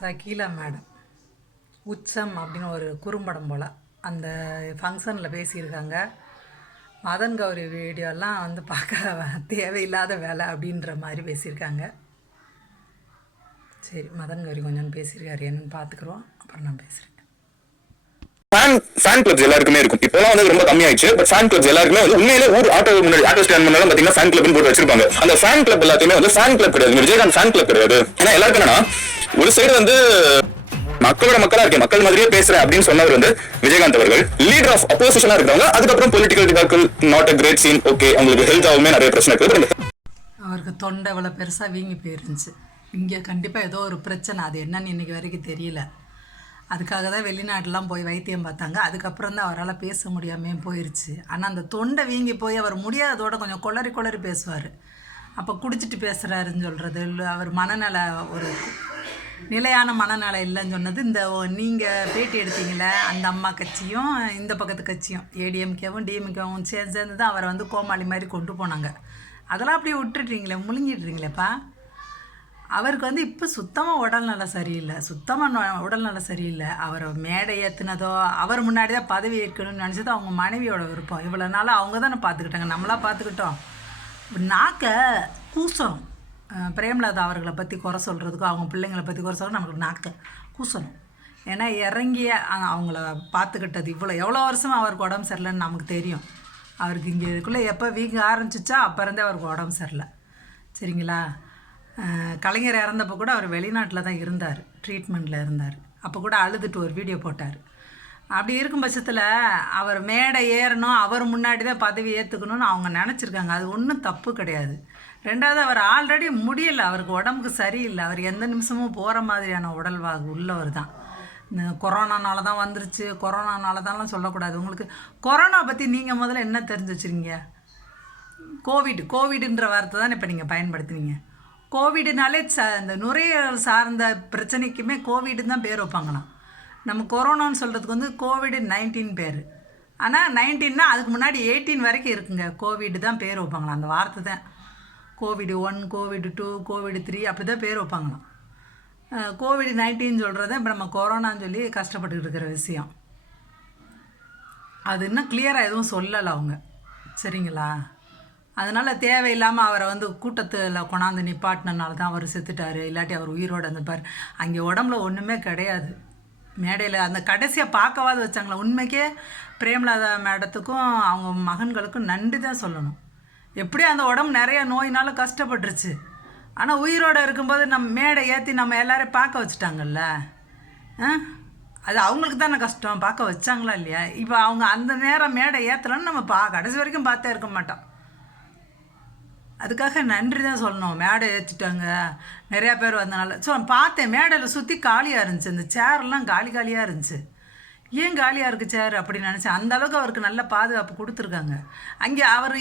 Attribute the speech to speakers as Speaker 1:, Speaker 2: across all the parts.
Speaker 1: Shakeela madam. உச்சம் அப்படின்னு ஒரு குறும்படம் போல். அந்த ஃபங்க்ஷனில் பேசியிருக்காங்க. மதன் கௌரி வீடியோலாம் வந்து பார்க்க தேவையில்லாத வேலை அப்படின்ற மாதிரி பேசியிருக்காங்க. சரி மதன் கௌரி கொஞ்சம் பேசியிருக்காரு என்னன்னு பார்த்துக்குறோம். அப்புறம் நான் பேசுகிறேன்
Speaker 2: ஃபேன் ஃபேன் கிளப்ஸ் எல்லாருக்குமே இருக்கும். இப்போலாம் வந்து ரொம்ப கம்மியாயிடுச்சு. பட் ஃபேன் கிளப்ஸ் எல்லாருக்குமே வந்து உண்மையிலே ஒரு ஆட்டோ முன்னாடி ஆட்டோ ஸ்டாண்ட் முன்னாடி பாத்தீங்கன்னா ஃபேன் கிளப்னு போட்டு வச்சிருப்பாங்க. அந்த ஃபேன் கிளப் எல்லாத்தையுமே வந்து ஃபேன் கிளப் கிடையாது. விஜயகாந்த் ஃபேன் கிளப் கிடையாது. ஏன்னா எல்லாருக்கும் என்னன்னா ஒரு சைடு வந்து மக்களோட மக்களா இருக்கேன். மக்கள் மாதிரியே பேசுறேன் அப்படின்னு சொன்னவர் வந்து விஜயகாந்த் அவர்கள். லீடர் ஆஃப் அப்போசிஷனா இருக்காங்க அதுக்கப்புறம் political typical not a great scene okay அவங்களுக்கு ஹெல்த் ஆகுமே நிறைய பிரச்சனை இருக்குது.
Speaker 1: அவருக்கு தொண்டை இவ்வளோ பெருசாக வீங்கி போயிருந்துச்சு. இங்கே கண்டிப்பாக ஏதோ ஒரு பிரச்சனை. அது என்னன்னு இன்னைக்கு வரைக்கும் தெரியல. அதுக்காக தான் வெளிநாட்டெலாம் போய் வைத்தியம் பார்த்தாங்க. அதுக்கப்புறம் தான் அவரால் பேச முடியாமே போயிடுச்சு ஆனால் அந்த தொண்டை வீங்கி போய் அவர் முடியாததோட கொஞ்சம் கொளறி கொளறி பேசுவார். அப்போ குடிச்சிட்டு பேசுகிறாருன்னு சொல்கிறது இல்லை அவர் மனநல ஒரு நிலையான மனநலம் இல்லைன்னு சொன்னது இந்த நீங்கள் பேட்டி எடுத்தீங்களே அந்த அம்மா கட்சியும் இந்த பக்கத்து கட்சியும் ஏடிஎம்கேவும் டிஎம்கேவும் சேர்ந்து சேர்ந்து தான் அவரை வந்து கோமாளி மாதிரி கொண்டு போனாங்க. அதெல்லாம் அப்படியே விட்டுட்றீங்களே முழுங்கிடுறீங்களேப்பா. அவருக்கு வந்து இப்போ சுத்தமாக உடல்நலம் சரியில்லை. சுத்தமாக உடல்நலம் சரியில்லை. அவரை மேடை ஏற்றுனதோ அவர் முன்னாடி தான் பதவி ஏற்கணும்னு நினச்சது அவங்க மனைவியோட விருப்பம். இவ்வளோ நாள் அவங்க தானே பார்த்துக்கிட்டாங்க. நம்மளா பார்த்துக்கிட்டோம். நாக்க கூசணும். பிரேம்லதா அவர்களை பற்றி குறை சொல்கிறதுக்கும் அவங்க பிள்ளைங்களை பற்றி குறை சொல்றது நமக்கு நாக்க கூசணும். ஏன்னா இறங்கிய அவங்கள பார்த்துக்கிட்டது இவ்வளோ எவ்வளோ வருஷம் அவருக்கு உடம்பு சரியில்லைன்னு நமக்கு தெரியும். அவருக்கு இங்கே இதுக்குள்ளே எப்போ வீங்க ஆரம்பிச்சிச்சா அப்போ இருந்தே அவருக்கு உடம்பு சரியில்லை. சரிங்களா? கலைஞர் இறந்தப்போ கூட அவர் வெளிநாட்டில் தான் இருந்தார் ட்ரீட்மெண்ட்டில் இருந்தார். அப்போ கூட அழுதுட்டு ஒரு வீடியோ போட்டார். அப்படி இருக்கும் பட்சத்தில் அவர் மேடை ஏறணும் அவர் முன்னாடி தான் பதவி ஏற்றுக்கணும்னு அவங்க நினச்சிருக்காங்க. அது ஒன்றும் தப்பு கிடையாது. ரெண்டாவது அவர் ஆல்ரெடி முடியலை அவருக்கு உடம்புக்கு சரியில்லை. அவர் எந்த நிமிஷமும் போகிற மாதிரியான உடல்வாகு உள்ளவர் தான். இந்த கொரோனானால தான் வந்துருச்சு கொரோனானால தான்லாம் சொல்லக்கூடாது. உங்களுக்கு கொரோனா பற்றி நீங்கள் முதல்ல என்ன தெரிஞ்சு வச்சுருங்க கோவிட் கோவிடுன்ற வார்த்தை தான் இப்போ நீங்கள் பயன்படுத்துனீங்க. கோவிடுனாலே ச இந்த நுரையீரல் சார்ந்த பிரச்சனைக்குமே கோவிடுன்னு தான் பேர் வைப்பாங்களாம். நம்ம கொரோனான்னு சொல்கிறதுக்கு வந்து கோவிடு நைன்டீன் பேர். ஆனால் நைன்டீன்னா அதுக்கு முன்னாடி எயிட்டீன் வரைக்கும் இருக்குங்க. கோவிடு தான் பேர் வைப்பாங்களாம். அந்த வார்த்தை தான். Covid one covid two covid three அப்படி தான் பேர் வைப்பாங்களாம். கோவிட் நைன்டீன் சொல்கிறத இப்போ நம்ம கொரோனான்னு சொல்லி கஷ்டப்பட்டுக்கிட்டு இருக்கிற விஷயம். அது இன்னும் கிளியராக எதுவும் சொல்லலை அவங்க. சரிங்களா? அதனால் தேவையில்லாமல் அவரை வந்து கூட்டத்தில் கொண்டாந்து நிப்பாட்டினால தான் அவர் செத்துட்டாரு. இல்லாட்டி அவர் உயிரோடு இருந்திருப்பார். அங்கே உடம்புல ஒன்றுமே கிடையாது. மேடையில் அந்த கடைசியை பார்க்கவாது வச்சாங்களா உண்மைக்கே பிரேமலதா மேடத்துக்கும் அவங்க மகன்களுக்கும் நன்றி தான் சொல்லணும். எப்படியும் அந்த உடம்பு நிறைய நோயினால கஷ்டப்பட்டுருச்சு. ஆனால் உயிரோடு இருக்கும்போது நம்ம மேடை ஏற்றி நம்ம எல்லோரையும் பார்க்க வச்சுட்டாங்கல்ல? அது அவங்களுக்கு தானே கஷ்டம். பார்க்க வச்சாங்களா இல்லையா? இப்போ அவங்க அந்த நேரம் மேடை ஏற்றலன்னு நம்ம பா கடைசி வரைக்கும் பார்த்தே இருக்க மாட்டோம். அதுக்காக நன்றி தான் சொல்லணும். மேடை ஏற்றிட்டாங்க நிறையா பேர் வந்தனால. ஸோ பார்த்தேன் மேடையில் சுற்றி காலியாக இருந்துச்சு. இந்த சேர்லாம் காலி காலியாக இருந்துச்சு. ஏன் காலியாக இருக்குது சேர் அப்படின்னு நினச்சேன். அந்த அளவுக்கு அவருக்கு நல்ல பாதுகாப்பு கொடுத்துருக்காங்க. அங்கே அவர்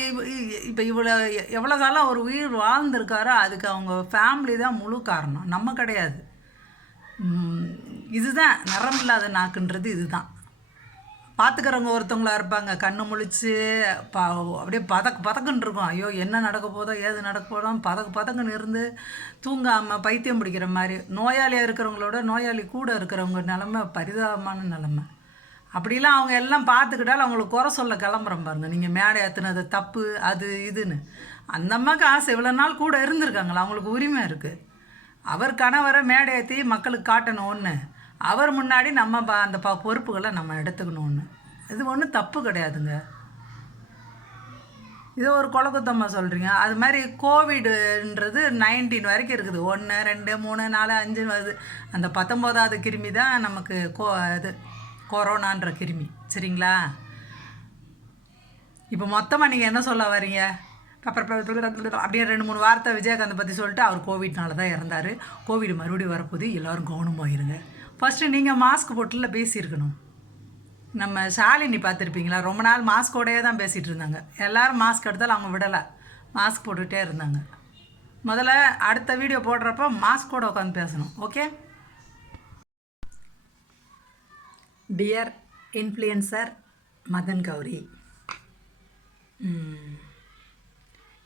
Speaker 1: இப்போ இவ்வளோ எவ்வளோ காலம் ஒரு உயிர் வாழ்ந்திருக்காரோ அதுக்கு அவங்க ஃபேமிலி தான் முழு காரணம். நம்ம கிடையாது. இதுதான் நிறமில்லாத நாக்குன்றது இதுதான். பார்த்துக்கிறவங்க ஒருத்தவங்களா இருப்பாங்க. கண்ணு முழிச்சு பா அப்படியே பதக் பதக்குன்னு இருக்கும். ஐயோ என்ன நடக்க போதோ ஏது நடக்க போதோ பதக்கு பதக்குன்னு இருந்து தூங்காமல் பைத்தியம் பிடிக்கிற மாதிரி. நோயாளியாக இருக்கிறவங்களோட நோயாளி கூட இருக்கிறவங்க நிலமை பரிதாபமான நிலமை. அப்படிலாம் அவங்க எல்லாம் பார்த்துக்கிட்டாலும் அவங்களுக்கு குறை சொல்ல கிளம்புறோம் பாருங்கள் நீங்கள் மேடை ஏற்றுனது தப்பு அது இதுன்னு. அந்த அம்மாவுக்கு ஆசை. இவ்வளோ நாள் கூட இருந்திருக்காங்களா? அவங்களுக்கு உரிமை இருக்குது அவர் கணவரை மேடை ஏற்றி மக்களுக்கு காட்டணும் ஒன்று அவர் முன்னாடி நம்ம ப- அந்த ப பொறுப்புகளை நம்ம எடுத்துக்கணும் ஒன்று இது ஒன்றும் தப்பு கிடையாதுங்க. இது ஒரு குலகுத்தமாக சொல்கிறீங்க அது மாதிரி கோவிடுன்றது நைன்டீன் வரைக்கும் இருக்குது. ஒன்று ரெண்டு மூணு நாலு அஞ்சுன்னு வருது அந்த பத்தொம்போதாவது கிருமி தான் நமக்கு கோ இது கொரோனான்ற கிருமி. சரிங்களா? இப்போ மொத்தமாக நீங்கள் என்ன சொல்ல வரீங்க அப்புறம் அப்படியே ரெண்டு மூணு வார்த்தை விஜயகாந்த் பற்றி சொல்லிட்டு அவர் கோவிட்னால தான் இறந்தார். கோவிட் மறுபடியும் வரப்போகுது. எல்லோரும் கவனமாக இருங்க. ஃபஸ்ட்டு நீங்கள் மாஸ்க் போட்டுல பேசியிருக்கணும். நம்ம ஷாலினி பார்த்துருப்பீங்களா? ரொம்ப நாள் மாஸ்கோடையே தான் பேசிகிட்டு இருந்தாங்க. எல்லோரும் மாஸ்க் எடுத்தாலும் அவங்க விடலை. மாஸ்க் போட்டுகிட்டே இருந்தாங்க. முதல்ல அடுத்த வீடியோ போடுறப்ப மாஸ்கோட உட்காந்து பேசணும். Okay dear influencer Madan Gauri.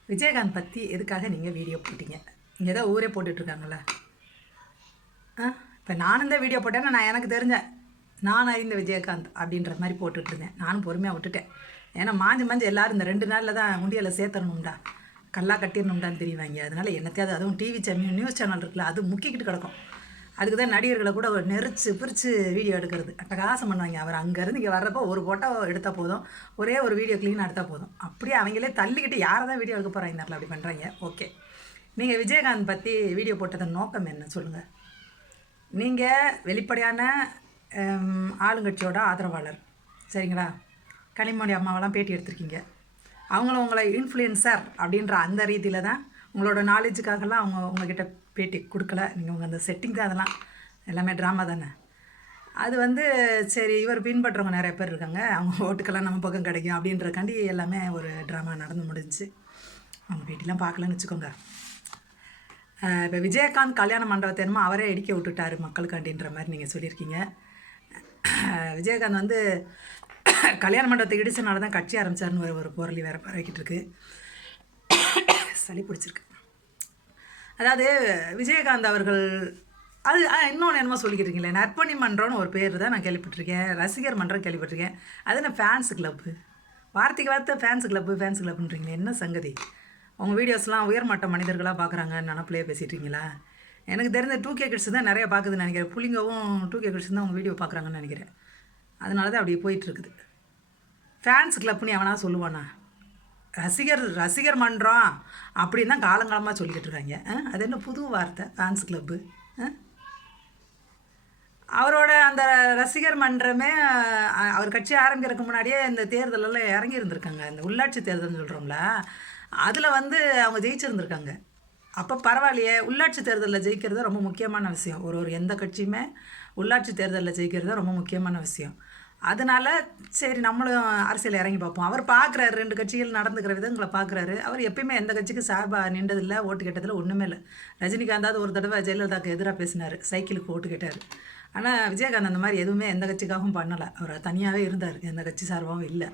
Speaker 1: Vijayakanth பற்றி எதுக்காக நீங்கள் வீடியோ போட்டீங்க? இங்கே தான் ஊரே போட்டுட்ருக்காங்களே ஆ? இப்போ நானும் இந்த வீடியோ போட்டேன்னா நான் எனக்கு தெரிஞ்சேன் நான் அறிந்த விஜயகாந்த் அப்படின்ற மாதிரி போட்டுட்டு இருந்தேன் நானும் பொறுமையாக விட்டுட்டேன். ஏன்னா மாஞ்சி மாஞ்சி எல்லாரும் இந்த ரெண்டு நாளில் தான் முண்டியில் சேர்த்தரணும்டா. கல்லா கட்டிடணும்டான்னு தெரியுவாங்க. அதனால என்னத்தையாவது அதுவும் டிவி சேனல் நியூஸ் சேனல் இருக்குல்ல அது முக்கிக்கிட்டு கிடக்கும். அதுக்கு தான் நடிகர்களை கூட ஒரு நெரிச்சு பிரித்து வீடியோ எடுக்கிறது. அட்டகாசம் பண்ணுவாங்க. அவர் அங்கேருந்து இங்கே வர்றப்போ ஒரு ஃபோட்டோ எடுத்தால் போதும். ஒரே ஒரு வீடியோ க்ளீனாக எடுத்தால் போதும். அப்படியே அவங்களே தள்ளிக்கிட்டு யாரை தான் வீடியோ எடுக்க போகிறாங்க நேரத்தில் அப்படி பண்ணுறாங்க ஓகே நீங்கள் விஜயகாந்த் பற்றி வீடியோ போட்டதன் நோக்கம் என்ன? சொல்லுங்கள் நீங்கள் வெளிப்படையான ஆளுங்கட்சியோட ஆதரவாளர். சரிங்களா? கனிமொழி அம்மாவெல்லாம் பேட்டி எடுத்திருக்கீங்க. அவங்களும் உங்களை இன்ஃப்ளூயன்சர் அப்படின்ற அந்த ரீதியில் தான் உங்களோட நாலேஜுக்காகலாம் அவங்க உங்ககிட்ட பேட்டி கொடுக்கல. நீங்கள் உங்கள் அந்த செட்டிங் தான் அதெல்லாம் எல்லாமே ட்ராமா தானே. அது வந்து சரி இவர் பின்பற்றவங்க நிறைய பேர் இருக்காங்க. அவங்க ஓட்டுக்கெல்லாம் நம்ம பக்கம் கிடைக்கும் அப்படின்றக்காண்டி எல்லாமே ஒரு ட்ராமா நடந்து முடிஞ்சுச்சு. அவங்க பேட்டிலாம் பார்க்கலன்னு வச்சுக்கோங்க. இப்போ விஜயகாந்த் கல்யாண மண்டபத்தை என்னமோ அவரே இடிக்க விட்டுட்டாரு மக்களுக்காண்டின்ற மாதிரி நீங்கள் சொல்லியிருக்கீங்க. விஜயகாந்த் வந்து கல்யாண மண்டபத்தை இடிச்சனால தான் கட்சி ஆரம்பிச்சாருன்னு ஒரு ஒரு பொருளி வேற பரவிக்கிட்டு இருக்கு. சளி பிடிச்சிருக்கு. அதாவது விஜயகாந்த் அவர்கள் அது இன்னொன்று என்னமோ சொல்லிக்கிட்டு இருக்கீங்களே நற்பணி மன்றம்னு ஒரு பேர் தான் நான் கேள்விப்பட்டிருக்கேன் ரசிகர் மன்றம் கேள்விப்பட்டிருக்கேன். அது என்ன ஃபேன்ஸ் கிளப்பு வார்த்தைக்கு வார்த்தை ஃபேன்ஸ் கிளப்பு ஃபேன்ஸ் கிளப்புன்றீங்களே என்ன சங்கதி? உங்கள் வீடியோஸ்லாம் உயர்மட்ட மனிதர்களாக பார்க்குறாங்க நினப்பிலேயே பேசிகிட்ருக்கீங்களா எனக்கு தெரிஞ்ச டூ கே கிட்ஸ் தான் நிறையா பார்க்குதுன்னு நினைக்கிறேன். புள்ளிங்கவும் டூ கே கிட்ஸ் தான் உங்கள் வீடியோ பார்க்குறாங்கன்னு நினைக்கிறேன். அதனால தான் அப்படியே போயிட்டுருக்குது. ஃபேன்ஸ் கிளப்னு எவனா சொல்லுவானா? ரசிகர் ரசிகர் மன்றம் அப்படின்னு தான் காலங்காலமாக சொல்லிக்கிட்டு இருக்காங்க. அது என்ன புது வார்த்தை? ஃபேன்ஸ் கிளப்பு அவரோட அந்த ரசிகர் மன்றமே அவர் கட்சி ஆரம்பிக்கிறதுக்கு முன்னாடியே இந்த தேர்தலெல்லாம் இறங்கி இருந்திருக்காங்க இந்த உள்ளாட்சி தேர்தல்னு சொல்கிறோம்ல அதில் வந்து அவங்க ஜெயிச்சிருந்திருக்காங்க. அப்போ பரவாயில்லையே உள்ளாட்சி தேர்தலில் ஜெயிக்கிறது ரொம்ப முக்கியமான விஷயம். ஒரு ஒரு எந்த கட்சியுமே உள்ளாட்சி தேர்தலில் ஜெயிக்கிறது ரொம்ப முக்கியமான விஷயம். அதனால சரி நம்மளும் அரசியல் இறங்கி பார்ப்போம். அவர் பார்க்குறாரு ரெண்டு கட்சிகள் நடந்துக்கிற விதங்களை பார்க்குறாரு. அவர் எப்பயுமே எந்த கட்சிக்கு சார்பாக நின்றதில்லை ஓட்டு கேட்டதில் ஒன்றுமே இல்லை. ரஜினிகாந்தாவது ஒரு தடவை ஜெயலலிதாவுக்கு எதிராக பேசினார் சைக்கிளுக்கு ஓட்டு கேட்டார். ஆனால் விஜயகாந்த் அந்த மாதிரி எதுவுமே எந்த கட்சிக்காகவும் பண்ணலை. அவர் தனியாகவே இருந்தார் எந்த கட்சி சார்பாகவும் இல்லை.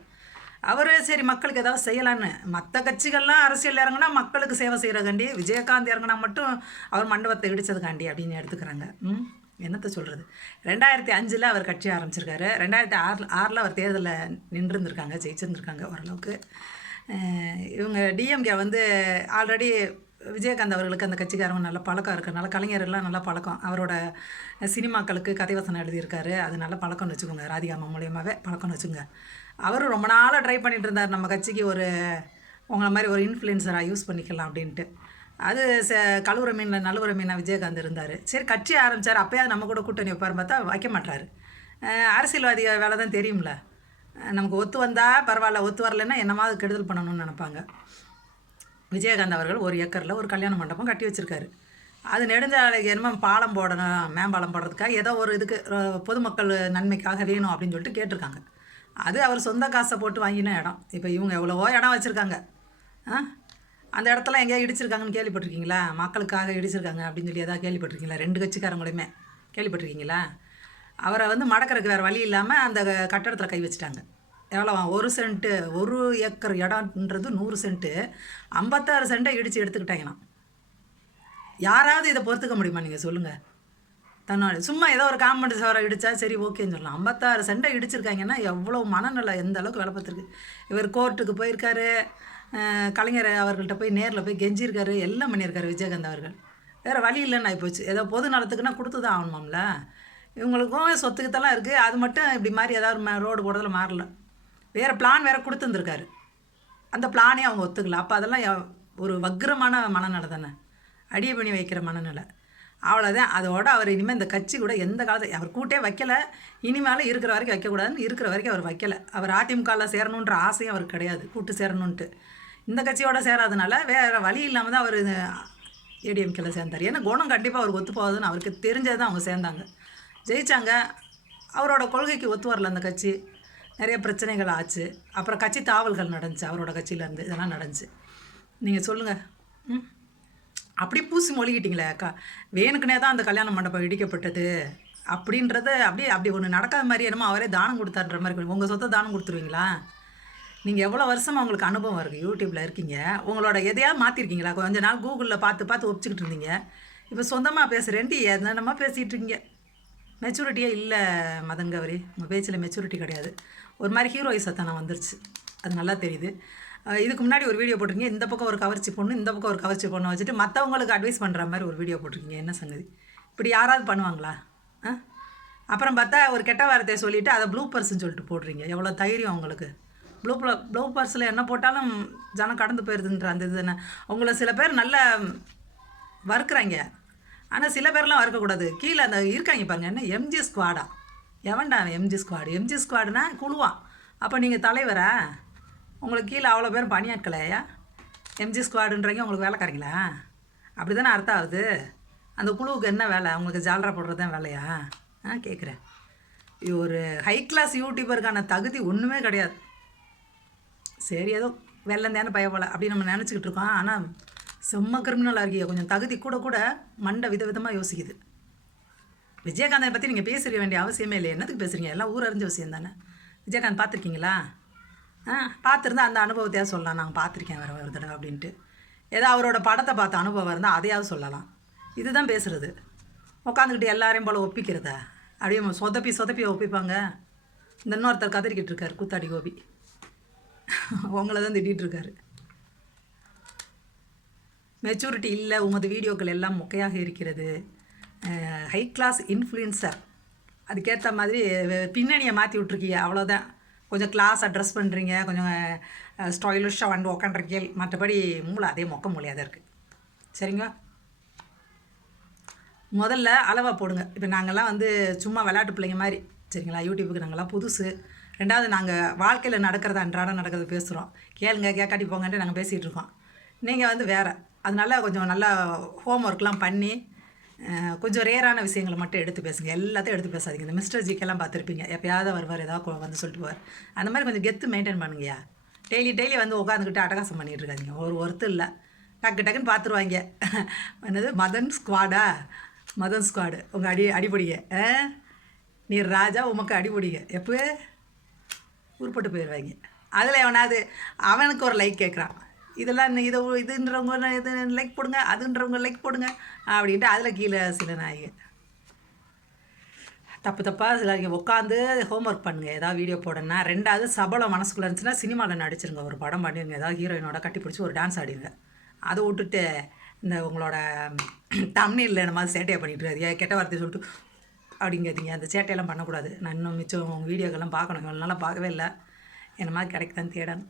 Speaker 1: அவர் சரி மக்களுக்கு ஏதாவது செய்யலான்னு மற்ற கட்சிகள்லாம் அரசியல் இறங்குனா மக்களுக்கு சேவை செய்கிறக்காண்டி விஜயகாந்த் இறங்குனா மட்டும் அவர் மண்டபத்தை இடித்ததுக்காண்டி அப்படின்னு எடுத்துக்கிறாங்க. ம்? என்னத்தை சொல்கிறது ரெண்டாயிரத்தி அஞ்சில் அவர் கட்சி ஆரம்பிச்சிருக்காரு. ரெண்டாயிரத்தி ஆறில் ஆறில் அவர் தேர்தலில் நின்றுருந்துருக்காங்க ஜெயிச்சிருந்துருக்காங்க ஓரளவுக்கு. இவங்க டிஎம்கே வந்து ஆல்ரெடி விஜயகாந்த் அவர்களுக்கு அந்த கட்சிக்காரங்க நல்ல பழக்கம் இருக்கிறனால கலைஞர்கள்லாம் நல்ல பழக்கம். அவரோட சினிமாக்களுக்கு கதை வசனம் எழுதியிருக்காரு. அது நல்ல பழக்கம்னு வச்சுக்கோங்க ராதிகா அம்மா மூலியமாகவே பழக்கம்னு வச்சுக்கோங்க. அவரும் ரொம்ப நாளாக ட்ரை பண்ணிகிட்டு இருந்தார். நம்ம கட்சிக்கு ஒரு உங்களை மாதிரி ஒரு இன்ஃப்ளூயன்சராக யூஸ் பண்ணிக்கலாம் அப்படின்ட்டு. அது ச கழுவுற மீனில் நழுவுற மீனாக விஜயகாந்த் இருந்தார். சரி கட்சி ஆரம்பித்தார் அப்போயாவது நம்ம கூட கூட்டணி வைப்பார் பார்த்தா வைக்க மாட்டார் அரசியல்வாதி வேலை தான் தெரியும்ல. நமக்கு ஒத்து வந்தால் பரவாயில்ல ஒத்து வரலைன்னா என்னமாவது கெடுதல் பண்ணணும்னு நினைப்பாங்க. விஜயகாந்த் அவர்கள் ஒரு ஏக்கரில் ஒரு கல்யாண மண்டபம் கட்டி வச்சிருக்காரு. அது நெடுஞ்சாலைக்கு என்னமோ பாலம் போடணும் மேம்பாலம் போடுறதுக்காக ஏதோ ஒரு இதுக்கு பொதுமக்கள் நன்மைக்காக வேணும் அப்படின்னு சொல்லிட்டு கேட்டிருக்காங்க. அது அவர் சொந்த காசை போட்டு வாங்கின இடம். இப்போ இவங்க எவ்வளவோ இடம் வச்சுருக்காங்க. ஆ அந்த இடத்துல எங்கேயா இடிச்சிருக்காங்கன்னு கேள்விப்பட்டிருக்கீங்களா? மக்களுக்காக இடிச்சிருக்காங்க அப்படின்னு சொல்லி எதாவது கேள்விப்பட்டிருக்கீங்களா? ரெண்டு கட்சிக்காரங்களுமே கேள்விப்பட்டிருக்கீங்களா? அவரை வந்து மடக்கிறதுக்கு வேறு வழி இல்லாமல் அந்த கட்டடத்தில் கை வச்சுட்டாங்க. எவ்வளோ ஒரு சென்ட்டு ஒரு ஏக்கர் இடம்ன்றது நூறு சென்ட்டு ஐம்பத்தாறு சென்ட்டை இடித்து எடுத்துக்கிட்டாங்கண்ணா யாராவது இதை பொறுத்துக்க முடியுமா நீங்கள் சொல்லுங்கள் தன்னோட சும்மா ஏதோ ஒரு காமெண்ட் சவரை இடித்தா சரி ஓகேன்னு சொல்லலாம் ஐம்பத்தாறு சென்டை இடிச்சிருக்காங்கன்னா எவ்வளோ மனநல எந்த அளவுக்கு வேலை பார்த்துருக்கு. இவர் கோர்ட்டுக்கு போயிருக்காரு. கலைஞர் அவர்கள்ட்ட போய் நேரில் போய் கெஞ்சிருக்காரு எல்லாம் பண்ணியிருக்காரு விஜயகாந்த் அவர்கள். வேறு வழி இல்லைன்னு ஆகிப்போச்சு ஏதோ பொது நலத்துக்குன்னா கொடுத்து தான் ஆகணுமாம்ல? இவங்களுக்கும் சொத்துக்கத்தெல்லாம் இருக்குது அது மட்டும் இப்படி மாதிரி ஏதாவது ரோடு போடுறதுல மாறல. வேறு பிளான் வேறு கொடுத்துருந்துருக்காரு. அந்த பிளானே அவங்க ஒத்துக்கல. அப்போ அதெல்லாம் ஒரு வக்ரமான மனநிலை தானே. அடிய பண்ணி வைக்கிற மனநிலை. அவ்வளோதான் அதோட அவர் இனிமேல் இந்த கட்சி கூட எந்த காலத்தை அவர் கூட்டே வைக்கல. இனிமேலும் இருக்கிற வரைக்கும் வைக்கக்கூடாதுன்னு இருக்கிற வரைக்கும் அவர் வைக்கலை. அவர் அதிமுகவில் சேரணுன்ற ஆசையும் அவருக்கு கிடையாது. கூட்டு சேரணுன்ட்டு. இந்த கட்சியோட சேராதனால வேறு வழி இல்லாமல் தான் அவர் ஏடிஎம்கேல சேர்ந்தார். ஏன்னா குணம் கண்டிப்பாக அவருக்கு ஒத்து போகாதுன்னு அவருக்கு தெரிஞ்சது தான் அவங்க சேர்ந்தாங்க. ஜெயிச்சாங்க. அவரோட கொள்கைக்கு ஒத்து வரல அந்த கட்சி. நிறைய பிரச்சனைகள் ஆச்சு. அப்புறம் கட்சி தாவல்கள் நடந்துச்சு. அவரோட கட்சியிலேருந்து இதெல்லாம் நடந்துச்சு. நீங்கள் சொல்லுங்கள் ம்? அப்படி பூசி மொழிகிட்டீங்களே அக்கா. வேணுக்குனே தான் அந்த கல்யாண மண்டபம் இடிக்கப்பட்டது. அப்படின்றத அப்படியே அப்படி ஒன்று நடக்காத மாதிரி என்னமோ அவரே தானம் கொடுத்தாருன்ற மாதிரி உங்கள் சொத்தை தானம் கொடுத்துருவீங்களா? நீங்கள் எவ்வளோ வருஷமாக உங்களுக்கு அனுபவம் இருக்குது யூடியூப்பில் இருக்கீங்க. உங்களோட எதையாவது மாற்றிருக்கீங்களா கொஞ்ச நாள் கூகுளில் பார்த்து பார்த்து ஒப்பிச்சுக்கிட்டு இருந்தீங்க. இப்போ சொந்தமாக பேசுகிறேன்ட்டு என்னென்னமா பேசிகிட்டு இருக்கீங்க. மெச்சூரிட்டியே இல்லை மதங்கவரி உங்கள் பேச்சில் மெச்சூரிட்டி கிடையாது. ஒரு மாதிரி ஹீரோயிஸ் சத்தனம் வந்துருச்சு. அது நல்லா தெரியுது. இதுக்கு முன்னாடி ஒரு வீடியோ போட்டிருக்கீங்க. இந்த பக்கம் ஒரு கவர்ச்சி பொண்ணு இந்த பக்கம் ஒரு கவர்ச்சி பொண்ணு வச்சுட்டு மற்றவங்களுக்கு அட்வைஸ் பண்ணுற மாதிரி ஒரு வீடியோ போட்டிருக்கீங்க. என்ன சங்கதி? இப்படி யாராவது பண்ணுவாங்களா? ஆ அப்புறம் பார்த்தா ஒரு கெட்ட வார்த்தையை சொல்லிவிட்டு அதை ப்ளூ பர்ஸ்ன்னு சொல்லிட்டு போடுறீங்க எவ்வளோ தைரியம் உங்களுக்கு? ப்ளூ ப்ளூ பர்ஸில் என்ன போட்டாலும் ஜனம் கடந்து போயிருதுன்ற அந்த இது என்ன உங்களை சில பேர் நல்ல வறுக்குறாங்க. ஆனால் சில பேர்லாம் வறுக்கக்கூடாது. கீழே அந்த இருக்காங்க பாருங்க. என்ன? எம்ஜி ஸ்குவாடா எவன்டா எம்ஜி ஸ்குவாடு எம்ஜி ஸ்குவாடுனா குழுவான் அப்போ நீங்கள் தலைவரா? உங்களுக்கு கீழே அவ்வளோ பேர் பணியாட்களையா? எம்ஜி ஸ்குவாடுன்றீங்க உங்களுக்கு வேலைக்காரங்களா? அப்படி தானே அர்த்தம் ஆகுது. அந்த குழுவுக்கு என்ன வேலை? உங்களுக்கு ஜாலரா போடுறது தான் வேலையா? ஆ கேட்குறேன் இது ஒரு ஹை கிளாஸ் யூடியூபருக்கான தகுதி ஒன்றுமே கிடையாது. சரி ஏதோ வெள்ளந்தேன்னு பயப்பட அப்படி நம்ம நினச்சிக்கிட்டு இருக்கோம். ஆனால் செம்ம கிரிமினலாக இருக்கீங்க. கொஞ்சம் தகுதி கூட கூட மண்டை விதவிதமாக யோசிக்குது. விஜயகாந்தை பற்றி நீங்கள் பேச வேண்டிய அவசியமே இல்லை என்னத்துக்கு பேசுகிறீங்க எல்லாம் ஊர் அறிஞ்ச விஷயம் தானே விஜயகாந்த் பார்த்துருக்கீங்களா? பார்த்துருந்தா அந்த அனுபவத்தையாவது சொல்லலாம். நான் பார்த்துருக்கேன் வேறு ஒரு தடவை அப்படின்ட்டு. ஏதோ அவரோட படத்தை பார்த்த அனுபவம் இருந்தால் அதையாவது சொல்லலாம். இதுதான் பேசுகிறது உட்காந்துக்கிட்டு எல்லாரையும் போல் ஒப்பிக்கிறதா? அப்படியே சொதப்பி சொதப்பி ஒப்பிப்பாங்க. இந்த இன்னொருத்தர் கதறிக்கிட்டு இருக்கார் கூத்தாடி கோபி. உங்களை தான் திட்டிகிட்ருக்காரு மெச்சூரிட்டி இல்லை உமது வீடியோக்கள் எல்லாம் மொக்கையாக இருக்கிறது. ஹை கிளாஸ் இன்ஃப்ளூயன்சர் அதுக்கேற்ற மாதிரி பின்னணியை மாற்றி விட்ருக்கீங்க அவ்வளோதான் கொஞ்சம் கிளாஸ் அட்ரஸ் பண்ணுறீங்க கொஞ்சம் ஸ்டைலிஷாக வந்து உக்காண்டிருக்கீள் மற்றபடி மூளை அதே மொக்க மூலையாக தான் இருக்குது சரிங்க முதல்ல அளவாக போடுங்க. இப்போ நாங்கள்லாம் வந்து சும்மா விளையாட்டு பிள்ளைங்க மாதிரி சரிங்களா? யூடியூபுக்கு நாங்கள்லாம் புதுசு. ரெண்டாவது நாங்கள் வாழ்க்கையில் நடக்கிறத அன்றாடம் நடக்கிறத பேசுகிறோம் கேளுங்க கேட்காட்டி போங்கன்ட்டு நாங்கள் பேசிகிட்டு இருக்கோம். நீங்கள் வந்து வேறு. அதனால கொஞ்சம் நல்லா ஹோம் ஒர்க்லாம் பண்ணி கொஞ்சம் ரேரான விஷயங்களை மட்டும் எடுத்து பேசுங்க. எல்லாத்தையும் எடுத்து பேசாதீங்க. இந்த மிஸ்டர் ஜிக்கெல்லாம் பார்த்துருப்பீங்க. எப்பயாவது வருவார் ஏதாவது வந்து சொல்லிட்டு போவார். அந்த மாதிரி கொஞ்சம் கெத்து மெயின்டைன் பண்ணுங்கயா டெய்லி டெய்லி வந்து உட்காந்துக்கிட்டு அட்டகாசம் பண்ணிகிட்டு இருக்காதிங்க. ஒரு ஒருத்தர் இல்லை. டக்கு டக்குன்னு பார்த்துருவாங்க. என்னது? மதன் ஸ்குவாடா மதன் ஸ்குவாடு உங்கள் அடி அடிப்படிங்க ஆ? நீ ராஜா உமக்கு அடிப்படிங்க எப்போ? உருப்பட்டு போயிடுவாங்க. அதில் எவனாவது அவனுக்கு ஒரு லைக் கேட்குறான் இதெல்லாம் இதை இதுன்றவங்க இது லைக் போடுங்க அதுன்றவங்க லைக் போடுங்க அப்படின்ட்டு அதில் கீழே சில நாய்ங்க தப்பு தப்பாக சில உட்காந்து ஹோம்ஒர்க் பண்ணுங்கள் ஏதாவது வீடியோ போடணும்னா ரெண்டாவது சபலம் மனசுக்குள்ளே இருந்துச்சுன்னா சினிமாவில் நடிச்சிருங்க. ஒரு படம் பண்ணிடுங்க ஏதாவது ஹீரோயினோட கட்டி பிடிச்சி ஒரு டான்ஸ் ஆடிடுங்க அதை விட்டுட்டு இந்த உங்களோட தமிழில் இந்த மாதிரி சேட்டையை பண்ணிட்டு இருக்காதீங்க. கெட்ட வார்த்தை சொல்லிட்டு அப்படிங்கிறீங்க அந்த சேட்டையெல்லாம் பண்ணக்கூடாது. நான் இன்னும் மிச்சம் உங்கள் வீடியோக்கெல்லாம் பார்க்கணும். இவ்வளோ நாளாக பார்க்கவே இல்லை. என்ன மாதிரி கிடைக்குதான்னு தேடணும்.